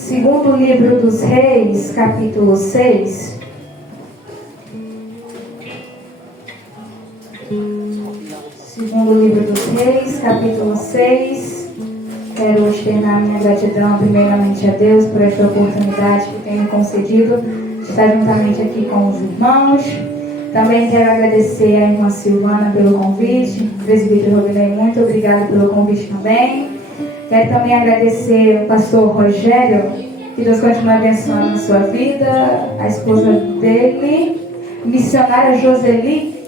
Segundo livro dos Reis, capítulo 6. Segundo livro dos Reis, capítulo 6. Quero externar minha gratidão primeiramente a Deus por esta oportunidade que tem me concedido de estar juntamente aqui com os irmãos. Também quero agradecer à irmã Silvana pelo convite. Presbítero Robinei, muito obrigado pelo convite também. Quero também agradecer ao pastor Rogério, que Deus continue abençoando a sua vida, a esposa dele, missionária Joseli,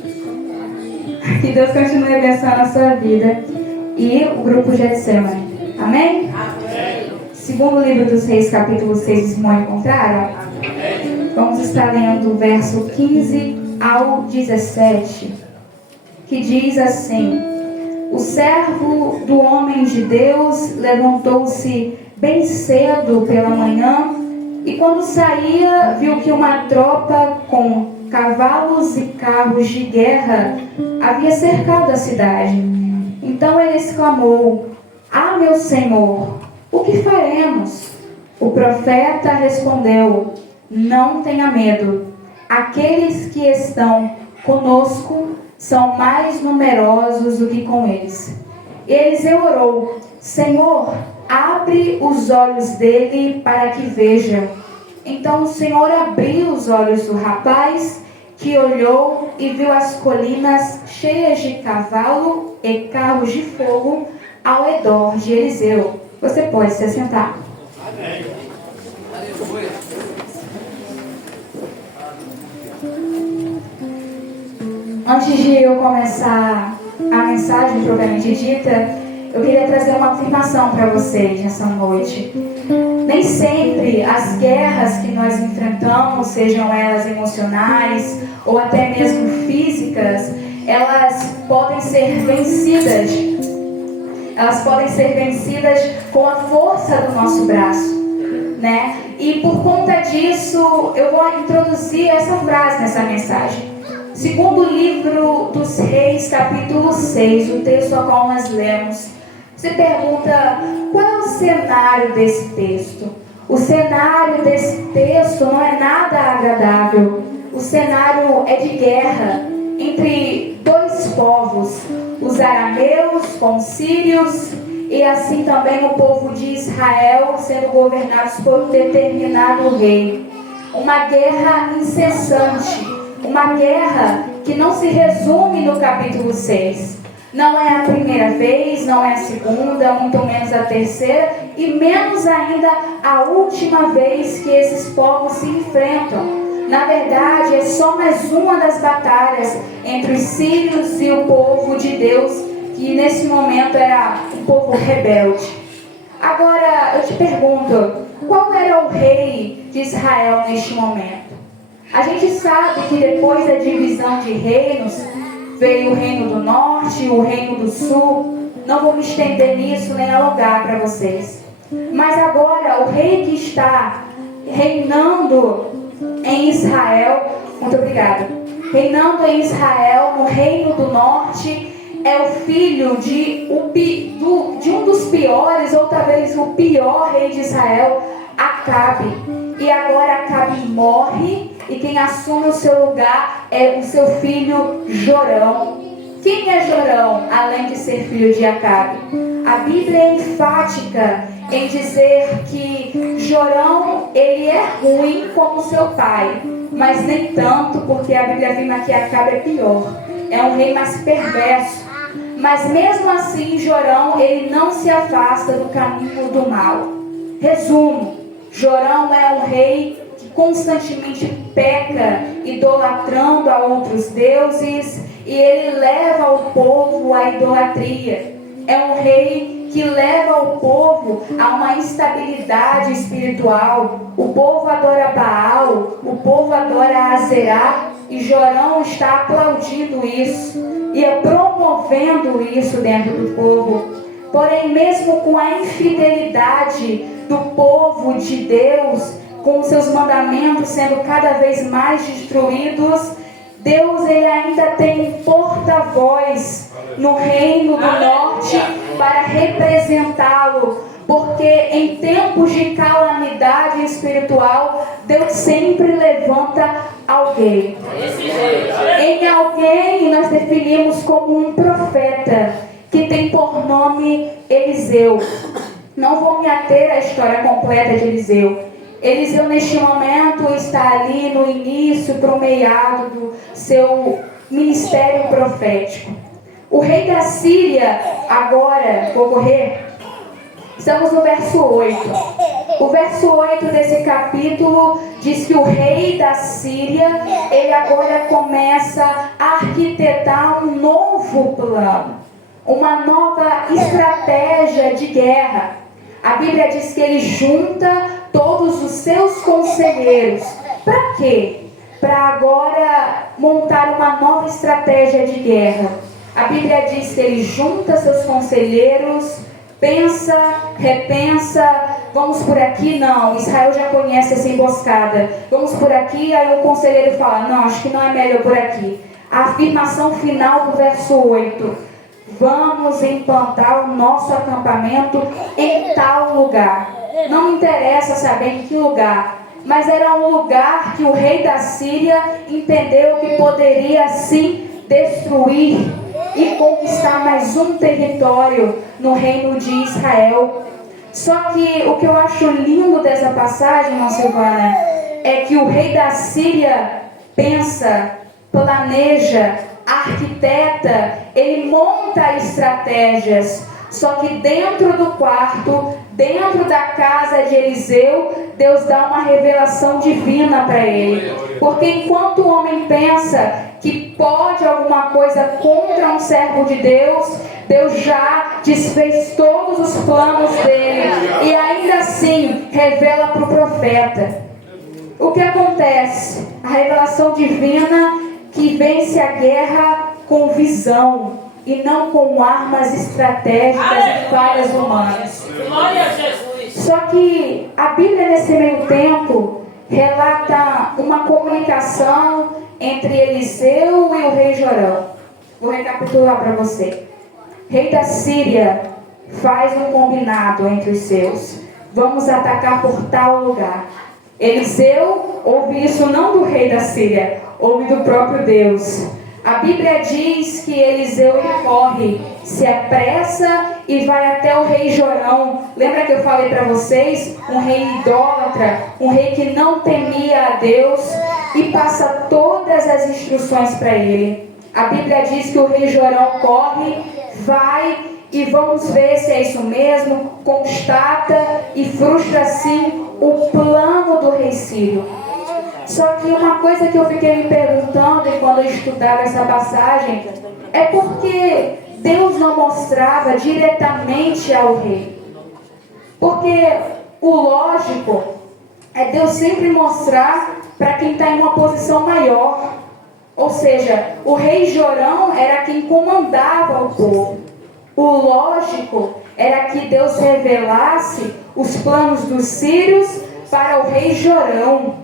que Deus continue abençoando a sua vida, e o grupo Getsemane. Amém? Amém. Segundo livro dos Reis, capítulo 6, vocês vão encontrar? Amém. Vamos estar lendo do verso 15 ao 17, que diz assim: o servo do homem de Deus levantou-se bem cedo pela manhã e, quando saía, viu que uma tropa com cavalos e carros de guerra havia cercado a cidade. Então ele exclamou: ah, meu senhor, o que faremos? O profeta respondeu: não tenha medo. Aqueles que estão conosco são mais numerosos do que com eles. Eliseu orou: Senhor, abre os olhos dele para que veja. Então o Senhor abriu os olhos do rapaz, que olhou e viu as colinas cheias de cavalo e carros de fogo ao redor de Eliseu. Você pode se assentar. Amém. Antes de eu começar a mensagem propriamente dita, eu queria trazer uma afirmação para vocês nessa noite. Nem sempre as guerras que nós enfrentamos, sejam elas emocionais ou até mesmo físicas, elas podem ser vencidas. Elas podem ser vencidas com a força do nosso braço, né? E por conta disso, eu vou introduzir essa frase nessa mensagem. Segundo o livro dos Reis, capítulo 6, o texto ao qual nós lemos, você pergunta: qual é o cenário desse texto? O cenário desse texto não é nada agradável. O cenário é de guerra entre dois povos, os arameus com os sírios, e assim também o povo de Israel sendo governados por um determinado rei. Uma guerra incessante. Uma guerra que não se resume no capítulo 6. Não é a primeira vez, não é a segunda, muito menos a terceira, e menos ainda a última vez que esses povos se enfrentam. Na verdade, é só mais uma das batalhas entre os sírios e o povo de Deus, que nesse momento era um povo rebelde. Agora, eu te pergunto, qual era o rei de Israel neste momento? A gente sabe que depois da divisão de reinos, veio o reino do norte, o reino do sul. Não vou me estender nisso nem alongar para vocês. Mas agora, o rei que está reinando em Israel, muito obrigada, reinando em Israel, no reino do norte, é o filho de um dos piores, ou talvez o pior rei de Israel, Acabe. E agora Acabe morre, e quem assume o seu lugar é o seu filho Jorão. Quem é Jorão, além de ser filho de Acabe? A Bíblia é enfática em dizer que Jorão, ele é ruim como seu pai, mas nem tanto, porque a Bíblia afirma que Acabe é pior. É um rei mais perverso. Mas mesmo assim, Jorão, ele não se afasta do caminho do mal. Resumo: Jorão é um rei que constantemente peca, idolatrando a outros deuses, e ele leva o povo à idolatria. É um rei que leva o povo a uma instabilidade espiritual. O povo adora Baal, o povo adora Azerá, e Jorão está aplaudindo isso e promovendo isso dentro do povo. Porém, mesmo com a infidelidade do povo de Deus, com os seus mandamentos sendo cada vez mais destruídos, Deus, ele ainda tem um porta-voz no reino do norte para representá-lo, porque em tempos de calamidade espiritual, Deus sempre levanta alguém. Em alguém nós definimos como um profeta, que tem por nome Eliseu. Não vou me ater à história completa de Eliseu. Eliseu, neste momento, está ali no início, para o meado do seu ministério profético. O rei da Síria, agora, vou correr, estamos no verso 8. O verso 8 desse capítulo diz que o rei da Síria, ele agora começa a arquitetar um novo plano, uma nova estratégia de guerra. A Bíblia diz que ele junta todos os seus conselheiros. Para quê? Para agora montar uma nova estratégia de guerra. A Bíblia diz que ele junta seus conselheiros, pensa, repensa, vamos por aqui? Não, Israel já conhece essa emboscada. Vamos por aqui? Aí o conselheiro fala, não, acho que não é melhor por aqui. A afirmação final do verso 8: vamos implantar o nosso acampamento em tal lugar. Não me interessa saber em que lugar, mas era um lugar que o rei da Síria entendeu que poderia sim destruir e conquistar mais um território no reino de Israel. Só que o que eu acho lindo dessa passagem, irmã Silvana, é que o rei da Síria pensa, planeja, arquiteta, ele monta estratégias. Só que dentro do quarto, dentro da casa de Eliseu, Deus dá uma revelação divina para ele. Porque enquanto o homem pensa que pode alguma coisa contra um servo de Deus, Deus já desfez todos os planos dele e ainda assim revela para o profeta. O que acontece? A revelação divina que vence a guerra com visão e não com armas estratégicas e falhas humanas. Glória a Jesus. Só que a Bíblia nesse meio tempo relata uma comunicação entre Eliseu e o rei Jorão. Vou recapitular para você. Rei da Síria faz um combinado entre os seus. Vamos atacar por tal lugar. Eliseu ouve isso não do rei da Síria, ouve do próprio Deus. A Bíblia diz que Eliseu ele corre, se apressa e vai até o rei Jorão. Lembra que eu falei para vocês? Um rei idólatra, um rei que não temia a Deus, e passa todas as instruções para ele. A Bíblia diz que o rei Jorão corre, vai e vamos ver se é isso mesmo, constata e frustra assim o plano do rei Sírio. Só que uma coisa que eu fiquei me perguntando quando eu estudava essa passagem é porque Deus não mostrava diretamente ao rei. Porque o lógico é Deus sempre mostrar para quem está em uma posição maior. Ou seja, o rei Jorão era quem comandava o povo. O lógico era que Deus revelasse os planos dos sírios para o rei Jorão.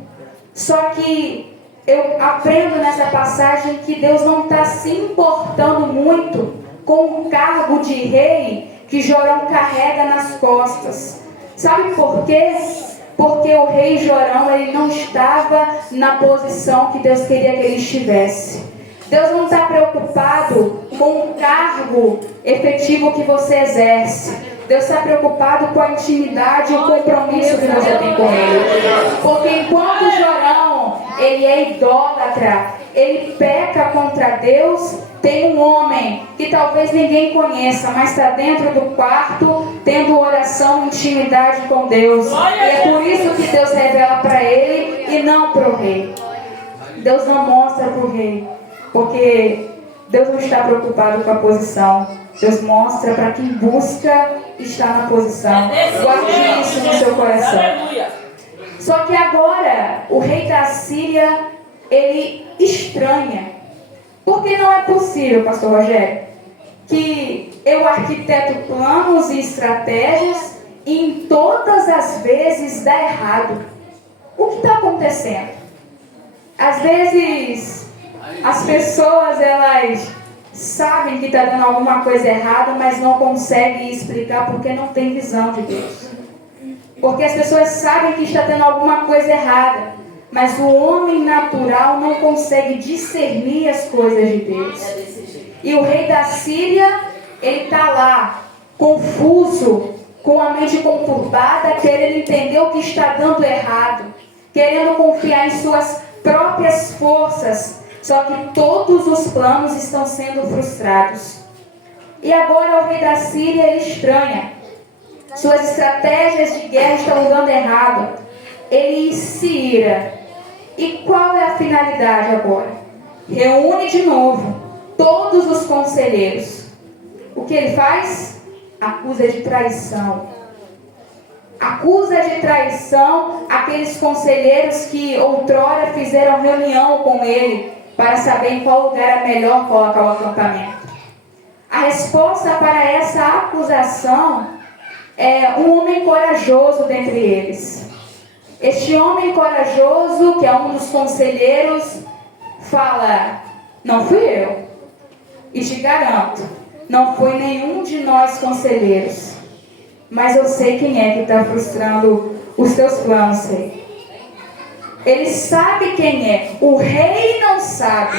Só que eu aprendo nessa passagem que Deus não está se importando muito com o cargo de rei que Jorão carrega nas costas. Sabe por quê? Porque o rei Jorão ele não estava na posição que Deus queria que ele estivesse. Deus não está preocupado com o cargo efetivo que você exerce. Deus está preocupado com a intimidade e o compromisso que você tem com Ele. Porque enquanto Jorão, ele é idólatra, ele peca contra Deus, tem um homem que talvez ninguém conheça, mas está dentro do quarto, tendo oração e intimidade com Deus. E é por isso que Deus revela para ele e não para o rei. Deus não mostra para o rei, porque Deus não está preocupado com a posição. Deus mostra para quem busca estar na posição. Guarde isso no seu coração. Só que agora, o rei da Síria, ele estranha. Porque não é possível, pastor Rogério, que eu arquiteto planos e estratégias e em todas as vezes dá errado. O que está acontecendo? Às vezes, as pessoas, elas sabem que está dando alguma coisa errada, mas não conseguem explicar porque não tem visão de Deus. Porque as pessoas sabem que está tendo alguma coisa errada, mas o homem natural não consegue discernir as coisas de Deus. E o rei da Síria, ele está lá, confuso, com a mente conturbada, querendo entender o que está dando errado, querendo confiar em suas próprias forças, só que todos os planos estão sendo frustrados. E agora o rei da Síria, ele estranha. Suas estratégias de guerra estão dando errado. Ele se ira. E qual é a finalidade agora? Reúne de novo todos os conselheiros. O que ele faz? Acusa de traição. Acusa de traição aqueles conselheiros que outrora fizeram reunião com ele para saber em qual lugar é melhor colocar o acampamento. A resposta para essa acusação é um homem corajoso dentre eles. Este homem corajoso, que é um dos conselheiros, fala: não fui eu. E te garanto, não foi nenhum de nós conselheiros. Mas eu sei quem é que está frustrando os teus planos, rei. Ele sabe quem é. O rei não sabe,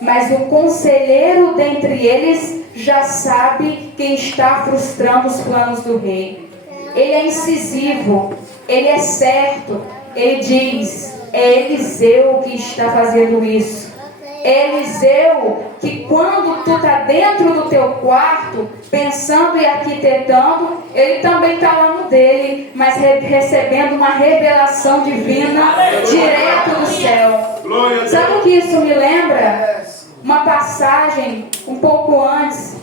mas o conselheiro dentre eles já sabe quem está frustrando os planos do rei. Ele é incisivo, ele é certo. Ele diz: é Eliseu que está fazendo isso. É Eliseu que, quando tu está dentro do teu quarto, pensando e arquitetando, ele também está lá no dele, mas recebendo uma revelação divina direto do céu. Sabe o que isso me lembra? Uma passagem um pouco antes.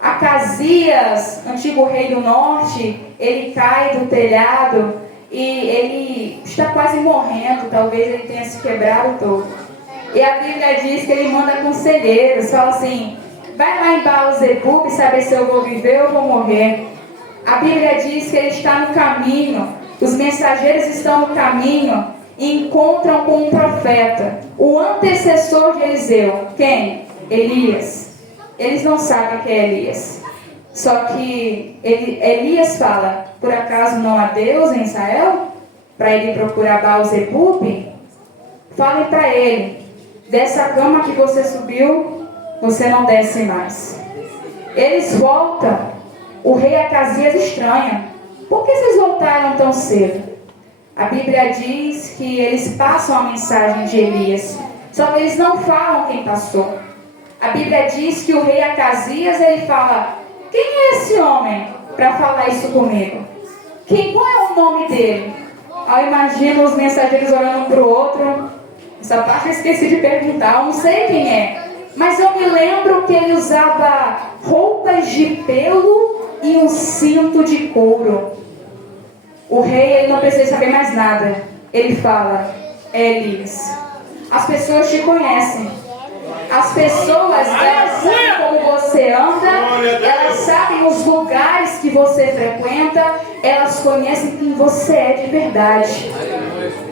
Acasias, antigo rei do norte, ele cai do telhado e ele está quase morrendo, talvez ele tenha se quebrado todo. E a Bíblia diz que ele manda conselheiros, fala assim: vai lá em Baal-zebub saber se eu vou viver ou vou morrer. A Bíblia diz que ele está no caminho, os mensageiros estão no caminho e encontram com um profeta, o antecessor de Eliseu. Quem? Elias. Eles não sabem que é Elias. Só que Elias fala: por acaso não há Deus em Israel? Para ele procurar Baal-zebub? Falem para ele: dessa cama que você subiu, você não desce mais. Eles voltam. O rei Acasias estranha: por que vocês voltaram tão cedo? A Bíblia diz que eles passam a mensagem de Elias, só que eles não falam quem passou. A Bíblia diz que o rei Acasias, ele fala: quem é esse homem para falar isso comigo? Qual é o nome dele? Eu imagino os mensageiros olhando um para o outro. Essa parte eu esqueci de perguntar, eu não sei quem é. Mas eu me lembro que ele usava roupas de pelo e um cinto de couro. O rei, ele não precisa saber mais nada. Ele fala: é Elias. As pessoas te conhecem. As pessoas, elas sabem como você anda, elas sabem os lugares que você frequenta, elas conhecem quem você é de verdade.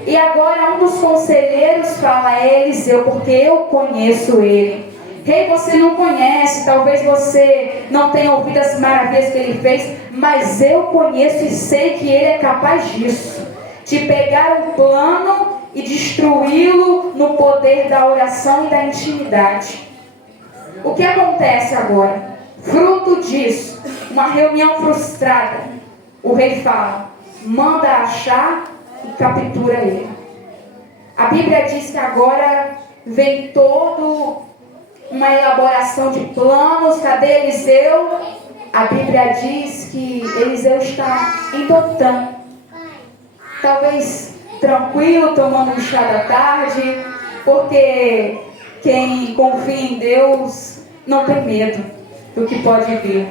E agora um dos conselheiros fala: é Eliseu, porque eu conheço ele. Rei, você não conhece, talvez você não tenha ouvido as maravilhas que ele fez, mas eu conheço e sei que ele é capaz disso. De pegar um plano e destruí-lo no poder da oração e da intimidade. O que acontece agora? Fruto disso, uma reunião frustrada. O rei fala: manda achar e captura ele. A Bíblia diz que agora vem toda uma elaboração de planos. Cadê Eliseu? A Bíblia diz que Eliseu está em Dotã, talvez tranquilo, tomando um chá da tarde, porque quem confia em Deus não tem medo do que pode vir.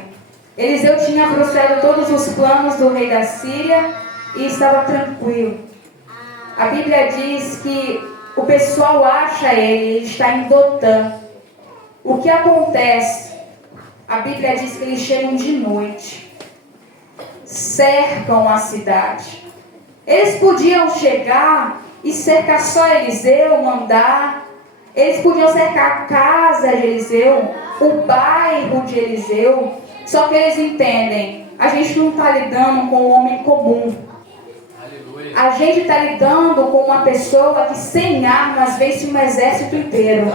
Eliseu tinha frustrado todos os planos do rei da Síria e estava tranquilo. A Bíblia diz que o pessoal acha ele está em Dotã. O que acontece? A Bíblia diz que eles chegam de noite, cercam a cidade. Eles podiam chegar e cercar só Eliseu, mandar. Eles podiam cercar a casa de Eliseu, o bairro de Eliseu. Só que eles entendem: a gente não está lidando com um homem comum. A gente está lidando com uma pessoa que sem armas vence um exército inteiro.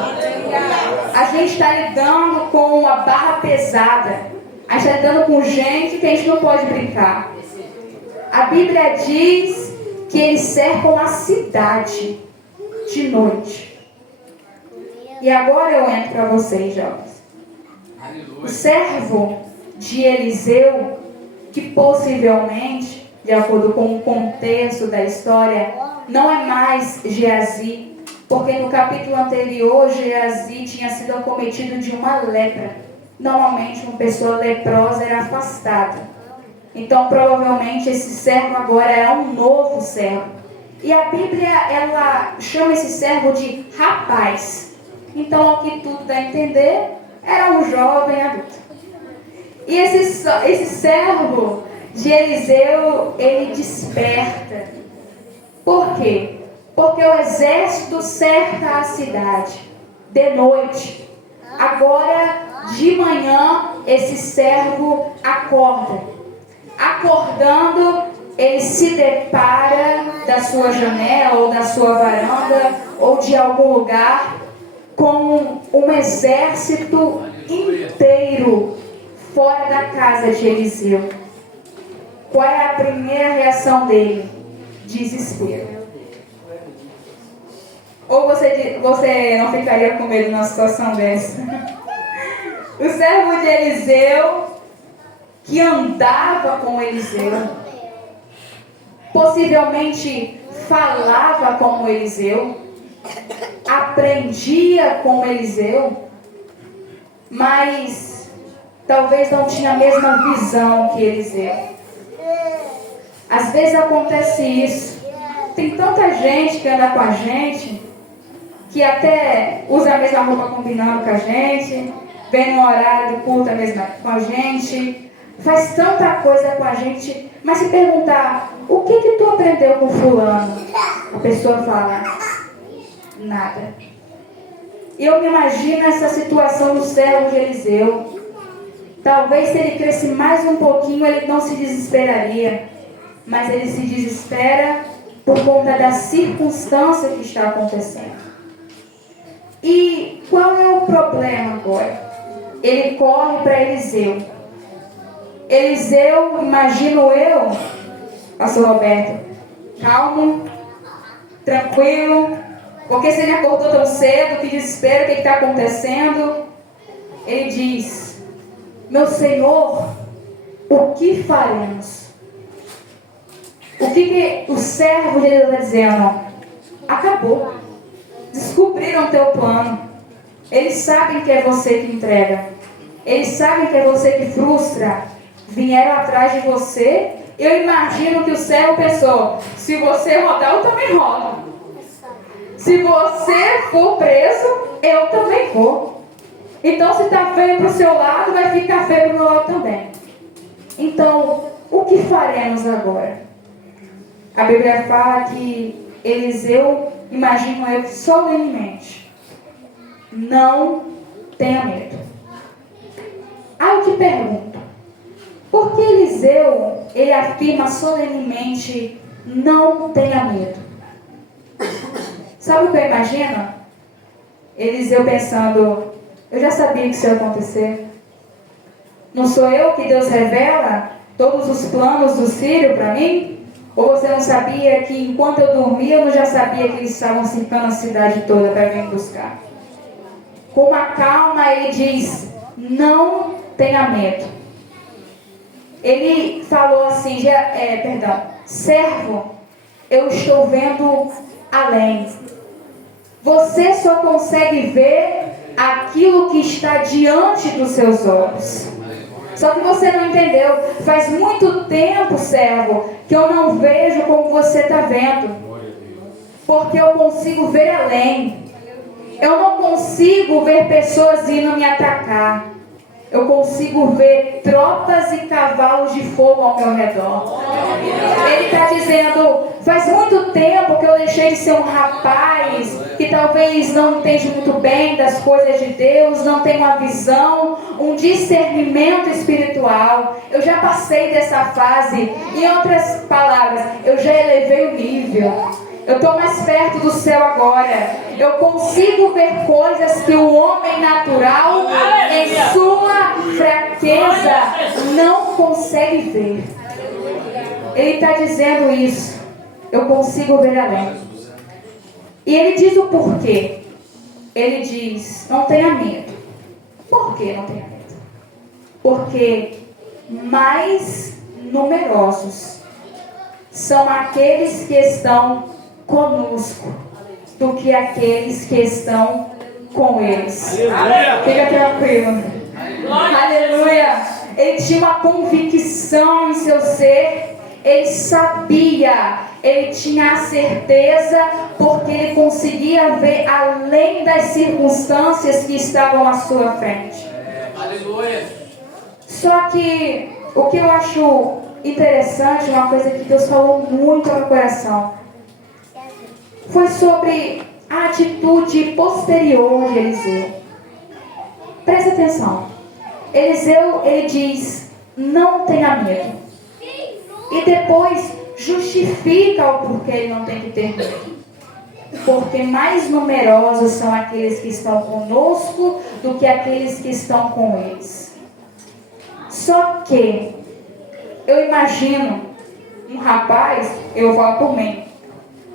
A gente está lidando com uma barra pesada. A gente está lidando com gente que a gente não pode brincar. A Bíblia diz que eles cercam a cidade de noite. E agora eu entro para vocês, jovens. O servo de Eliseu, que possivelmente, de acordo com o contexto da história, não é mais Geazi, porque no capítulo anterior Geazi tinha sido acometido de uma lepra. Normalmente uma pessoa leprosa era afastada. Então provavelmente esse servo agora era um novo servo. E a Bíblia, ela chama esse servo de rapaz. Então, ao que tudo dá a entender, era um jovem adulto. E esse servo de Eliseu, ele desperta. Por quê? Porque o exército cerca a cidade de noite. Agora, de manhã, esse servo acorda. Acordando, ele se depara da sua janela ou da sua varanda ou de algum lugar com um exército inteiro fora da casa de Eliseu. Qual é a primeira reação dele? Desespero. Ou você não ficaria com medo numa situação dessa? O servo de Eliseu, que andava com Eliseu, possivelmente falava como Eliseu, aprendia com Eliseu, mas talvez não tinha a mesma visão que Eliseu. Às vezes acontece isso. Tem tanta gente que anda com a gente, que até usa a mesma roupa combinando com a gente, vem no horário do culto mesmo com a gente, faz tanta coisa com a gente, mas se perguntar, o que tu aprendeu com fulano? A pessoa fala, nada. E eu me imagino essa situação do servo de Eliseu. Talvez se ele cresce mais um pouquinho, ele não se desesperaria, mas ele se desespera por conta da circunstância que está acontecendo. E qual é o problema agora? Ele corre para Eliseu. Eliseu, imagino eu, pastor Roberto, calmo, tranquilo, porque se ele acordou tão cedo, que desespero, o que está acontecendo? Ele diz, meu Senhor, o que faremos? O que o servo de Deus está dizendo? Acabou. Descobriram teu plano. Eles sabem que é você que entrega. Eles sabem que é você que frustra. Vieram atrás de você. Eu imagino que o servo pensou, se você rodar, eu também rodo. Se você for preso, eu também vou. Então, se está feio para o seu lado, vai ficar feio para o meu lado também. Então, o que faremos agora? A Bíblia fala que Eliseu, imagino eu solenemente, não tenha medo. Aí eu te pergunto, por que Eliseu, ele afirma solenemente, não tenha medo? Sabe o que eu imagino? Eliseu pensando, eu já sabia que isso ia acontecer. Não sou eu que Deus revela todos os planos do Sírio para mim? Ou você não sabia que enquanto eu dormia, eu já sabia que eles estavam cercando a cidade toda para vir buscar? Com uma calma, ele diz, não tenha medo. Ele falou assim, servo, eu estou vendo além. Você só consegue ver aquilo que está diante dos seus olhos. Só que você não entendeu. Faz muito tempo, servo, que eu não vejo como você está vendo. Porque eu consigo ver além. Eu não consigo ver pessoas indo me atacar. Eu consigo ver tropas e cavalos de fogo ao meu redor. Ele está dizendo, faz muito tempo que eu deixei de ser um rapaz que talvez não entende muito bem das coisas de Deus, não tem uma visão, um discernimento espiritual. Eu já passei dessa fase. Em outras palavras, eu já elevei o nível. Eu estou mais perto do céu agora. Eu consigo ver coisas que o homem natural, em sua fraqueza, não consegue ver. Ele está dizendo isso. Eu consigo ver além. E ele diz o porquê. Ele diz, não tenha medo. Por que não tenha medo? Porque mais numerosos são aqueles que estão conosco do que aqueles que estão com eles. Fica tranquilo. Aleluia. Ele tinha uma convicção em seu ser. Ele sabia, ele tinha a certeza, porque ele conseguia ver além das circunstâncias que estavam à sua frente. Aleluia. Só que o que eu acho interessante, uma coisa que Deus falou muito no meu coração, foi sobre a atitude posterior de Eliseu. Presta atenção. Eliseu, ele diz, não tenha medo. E depois justifica o porquê ele não tem que ter medo. Porque mais numerosos são aqueles que estão conosco do que aqueles que estão com eles. Só que eu imagino um rapaz, eu vou por mim,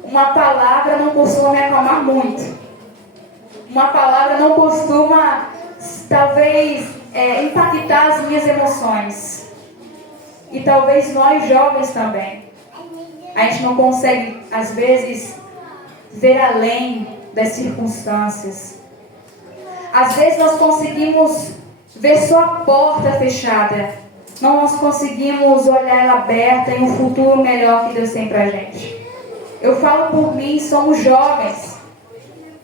uma palavra não costuma me acalmar muito. Uma palavra não costuma, talvez, impactar as minhas emoções. E talvez nós jovens também. A gente não consegue, às vezes, ver além das circunstâncias. Às vezes nós conseguimos ver só a porta fechada. Não nós conseguimos olhar ela aberta em um futuro melhor que Deus tem pra gente. Eu falo por mim, somos jovens.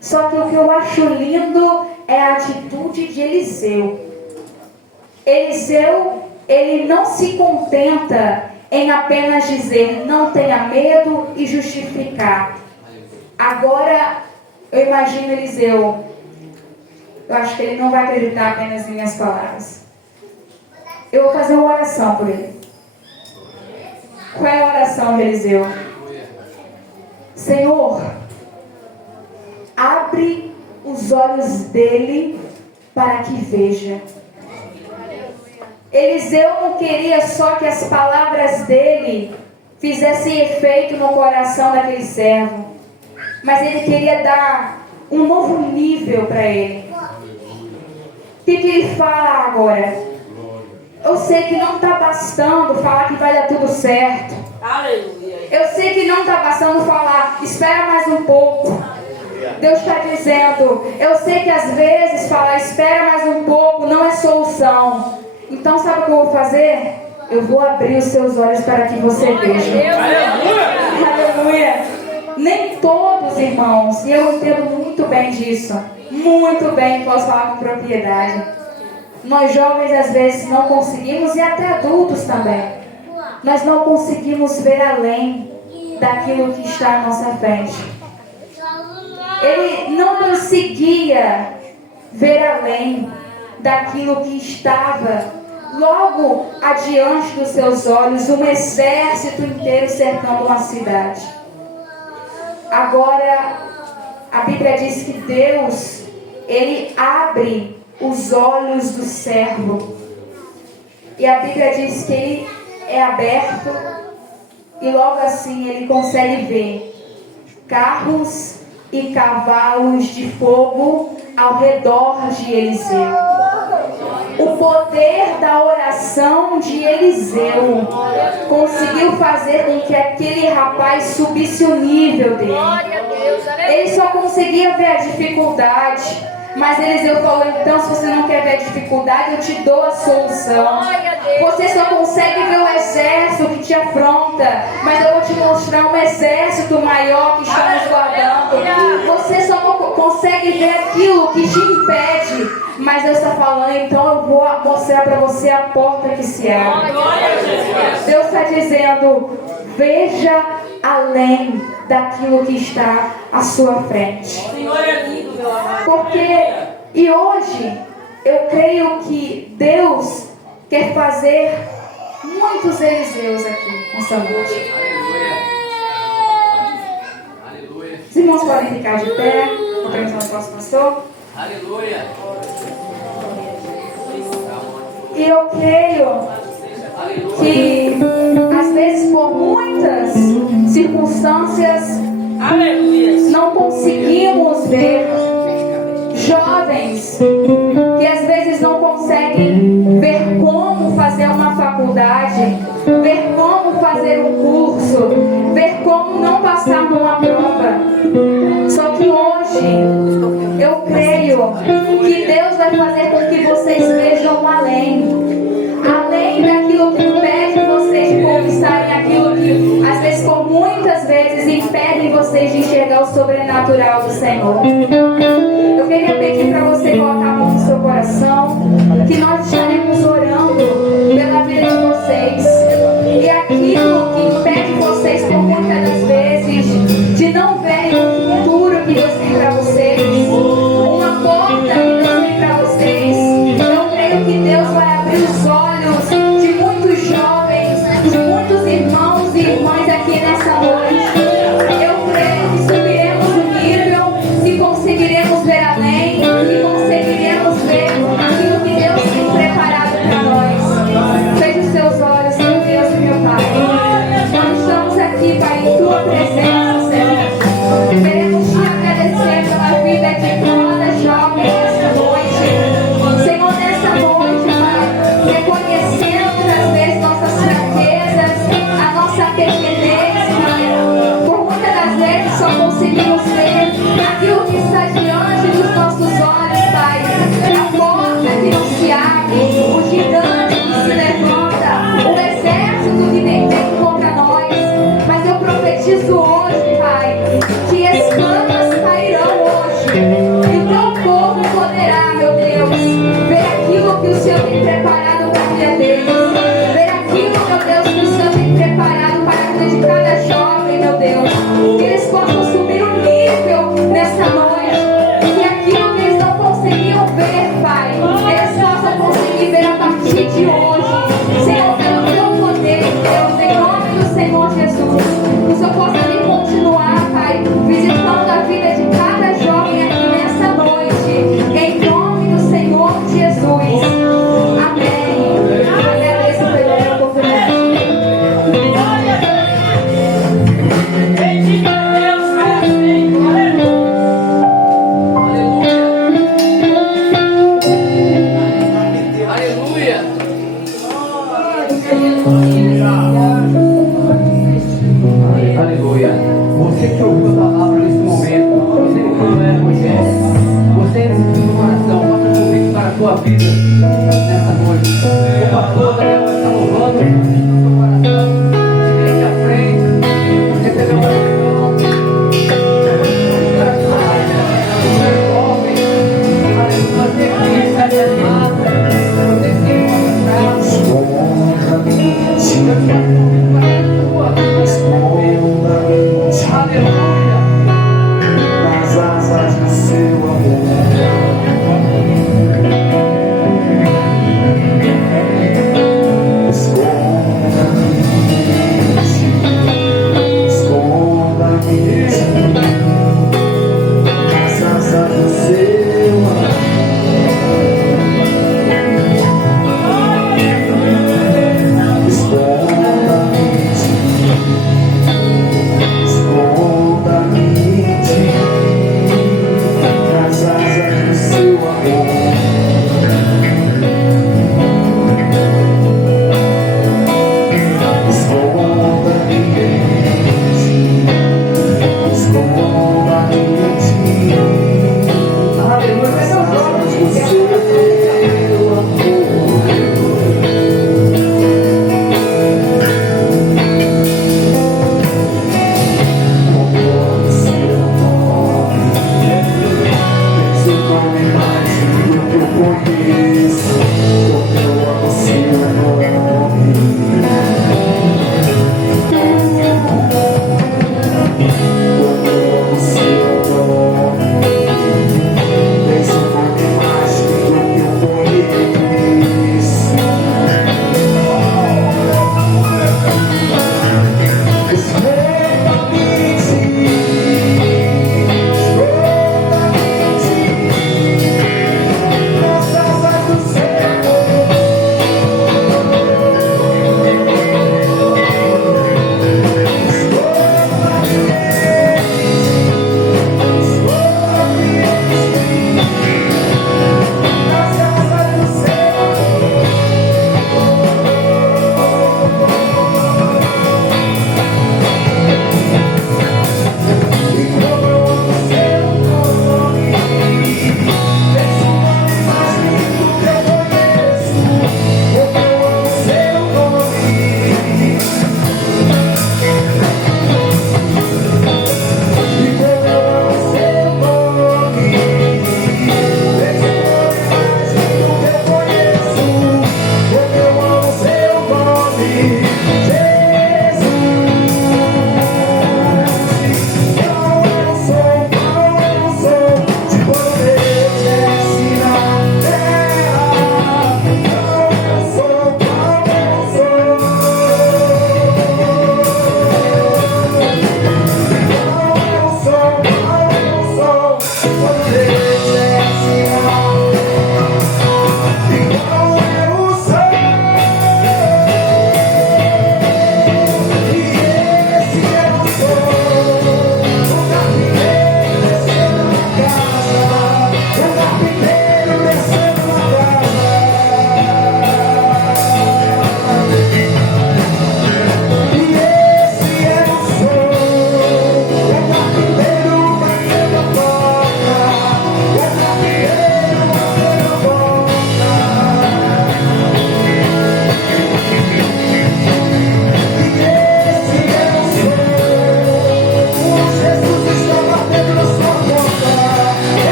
Só que o que eu acho lindo é a atitude de Eliseu. Eliseu, ele não se contenta em apenas dizer não tenha medo e justificar. Agora, eu imagino Eliseu, eu acho que ele não vai acreditar apenas em minhas palavras. Eu vou fazer uma oração por ele. Qual é a oração de Eliseu? Senhor, abre os olhos dele para que veja. Eliseu não queria só que as palavras dele fizessem efeito no coração daquele servo, mas ele queria dar um novo nível para ele. O que ele fala agora? Eu sei que não está bastando falar que vai dar tudo certo. Eu sei que não está bastando falar, espera mais um pouco. Deus está dizendo, eu sei que às vezes falar espera mais um pouco não é solução. Então sabe o que eu vou fazer? Eu vou abrir os seus olhos para que você veja. Aleluia. Nem todos, irmãos, e eu entendo muito bem disso. Muito bem, posso falar com propriedade. Nós jovens às vezes não conseguimos, e até adultos também. Nós não conseguimos ver além daquilo que está à nossa frente. Ele não conseguia ver além daquilo que estava logo adiante dos seus olhos, um exército inteiro cercando uma cidade. Agora, a Bíblia diz que Deus, ele abre os olhos do servo. E a Bíblia diz que ele é aberto e logo assim ele consegue ver carros e cavalos de fogo ao redor de Eliseu. O poder da oração de Eliseu conseguiu fazer com que aquele rapaz subisse o nível dele. Ele só conseguia ver a dificuldade, mas Eliseu falou, então se você não quer ver a dificuldade, eu te dou a solução. Você só consegue ver o exército que te afronta, mas eu vou te mostrar um exército maior que está nos guardando. Você só consegue ver aquilo que te impede, mas Deus está falando, então eu vou mostrar para você a porta que se abre. Deus está dizendo, veja além daquilo que está à sua frente. Porque, e hoje, eu creio que Deus quer fazer muitos Eliseus aqui nessa noite. Os irmãos podem ficar de pé, com a permissão do nosso pastor. Aleluia. E eu creio que, às vezes, por muitas circunstâncias, não conseguimos ver jovens que às vezes não conseguem ver como fazer uma faculdade, ver como fazer um curso, ver como não passar numa prova. Só que hoje eu creio que Deus vai fazer com que vocês vejam além daquilo que impede vocês de conquistarem aquilo que às vezes, por muitas vezes, impedem vocês de enxergar o sobrenatural do Senhor. Eu queria pedir para você colocar a mão no seu coração, que nós estaremos orando pela vida de vocês. E aquilo que impede vocês, por muitas das vezes, de não verem o futuro que Deus tem para vocês, uma porta que Deus tem para vocês, eu creio que Deus vai abrir os olhos de muitos jovens, de muitos irmãos e irmãs aqui nessa noite. Eu creio que subiremos o nível e conseguiremos ver além, e conseguiremos ver aquilo que Deus tem preparado para nós. Feche os seus olhos, meu Deus e meu Pai. Nós estamos aqui, Pai, em Tua presença, Senhor. Queremos Te agradecer pela vida de cada jovem nessa noite. Senhor, nessa noite, Pai, reconhecendo às vezes nossas fraquezas, a nossa pequenez, Pai. Por muitas das vezes só conseguimos ver aquilo que está diante dos nossos olhos, Pai. A porta que não se abre, o gigante que se levanta, o exército que vem contra nós. Mas eu profetizo hoje, Pai, que escamas cairão hoje, e o Teu povo poderá, meu Deus, ver aquilo que o Senhor tem preparado para a vida deles, ver aquilo, meu Deus, que o Senhor tem preparado para a vida de cada jovem, meu Deus, que eles possam subir o nível nessa noite, e aquilo que eles não conseguiam ver, Pai, eles possam conseguir ver a partir de hoje, Senhor, pelo Teu poder, Deus, em nome do Senhor Jesus, que o Senhor possa vir continuar, Pai, visitando a vida de cada jovem aqui nessa noite, em nome do Senhor Jesus. Amém. Agradeço pela oportunidade. Aleluia. Aleluia. Você que ouviu a palavra nesse momento, você que não é Moisés, você decidiu no coração, faça um convite para a sua vida nessa noite. O pastor da época está louvando no seu coração, se vem à frente, recebeu uma oração. Você que está desanimado, você que tem uma aleluia. Nas asas do seu amor,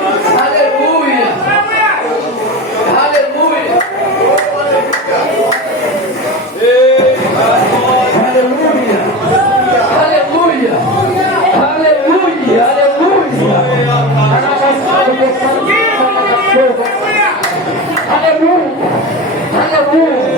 Aleluia. Aleluia. Aleluia. Aleluia. Aleluia. Aleluia. Aleluia.